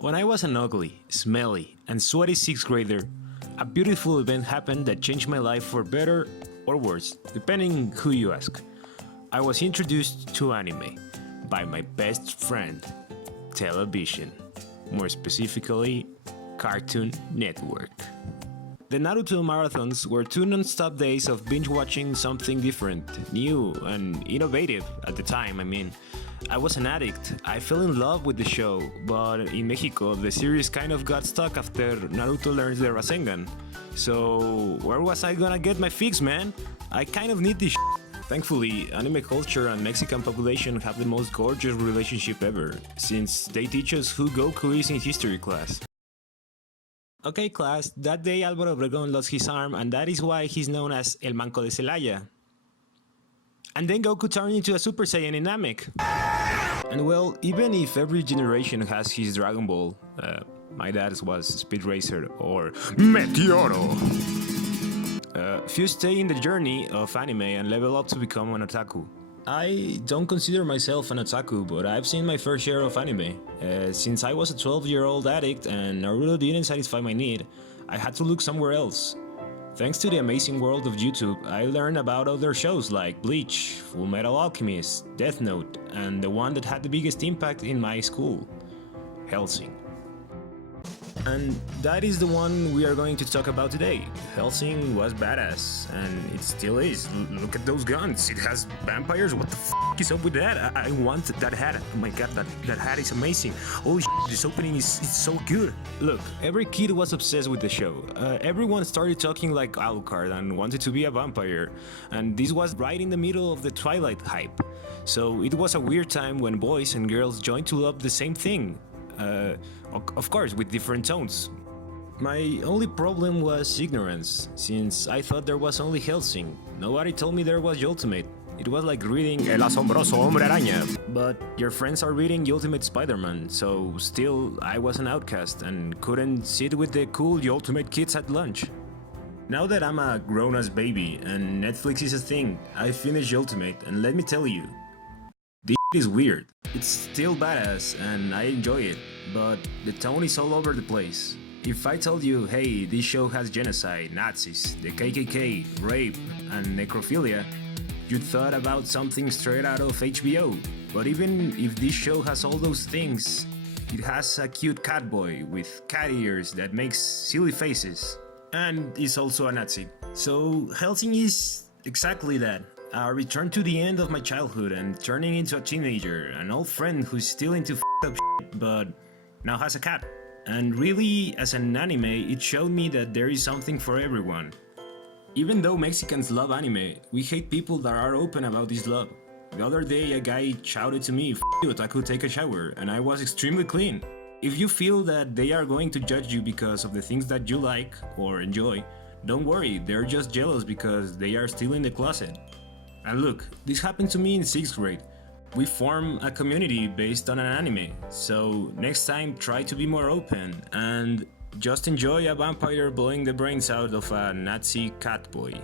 When I was an ugly, smelly, and sweaty 6th grader, a beautiful event happened that changed my life for better or worse, depending who you ask. I was introduced to anime by my best friend, television, more specifically, Cartoon Network. The Naruto marathons were 2 non-stop days of binge-watching something different, new, and innovative at the time. I was an addict. I fell in love with the show, but in Mexico, the series kind of got stuck after Naruto learns the Rasengan. So, where was I gonna get my fix, man? I kind of need this shit. Thankfully, anime culture and Mexican population have the most gorgeous relationship ever, since they teach us who Goku is in history class. Okay class, that day Álvaro Obregón lost his arm and that is why he's known as El Manco de Celaya. And then Goku turned into a Super Saiyan in Namek. And well, even if every generation has his Dragon Ball, my dad's was Speed Racer or Meteoro. Few stay in the journey of anime and level up to become an otaku. I don't consider myself an otaku, but I've seen my fair share of anime. Since I was a 12-year-old addict and Naruto didn't satisfy my need, I had to look somewhere else. Thanks to the amazing world of YouTube, I learned about other shows like Bleach, Fullmetal Alchemist, Death Note, and the one that had the biggest impact in my school, Hellsing. And that is the one we are going to talk about today. Hellsing was badass, and it still is. Look at those guns, it has vampires, what the f*** is up with that? I want that hat, oh my god, that hat is amazing. Holy shit, this opening is so good. Look, every kid was obsessed with the show. Everyone started talking like Alucard and wanted to be a vampire. And this was right in the middle of the Twilight hype. So it was a weird time when boys and girls joined to love the same thing. Of course, with different tones. My only problem was ignorance, since I thought there was only Hellsing. Nobody told me there was Ultimate. It was like reading El Asombroso Hombre Araña. But your friends are reading Ultimate Spider-Man, so still I was an outcast and couldn't sit with the cool Ultimate kids at lunch. Now that I'm a grown-ass baby and Netflix is a thing, I finished Ultimate and let me tell you, this is weird. It's still badass and I enjoy it, but the tone is all over the place. If I told you, hey, this show has genocide, Nazis, the KKK, rape, and necrophilia, you'd thought about something straight out of HBO. But even if this show has all those things, it has a cute cat boy with cat ears that makes silly faces, and is also a Nazi. So Hellsing is exactly that. A return to the end of my childhood and turning into a teenager, an old friend who's still into f***ed up shit, but now has a cat. And really, as an anime, it showed me that there is something for everyone. Even though Mexicans love anime, we hate people that are open about this love. The other day, a guy shouted to me, "F you, otaku, take a shower," and I was extremely clean. If you feel that they are going to judge you because of the things that you like or enjoy, don't worry, they're just jealous because they are still in the closet. And look, this happened to me in 6th grade. We form a community based on an anime, so next time try to be more open and just enjoy a vampire blowing the brains out of a Nazi cat boy.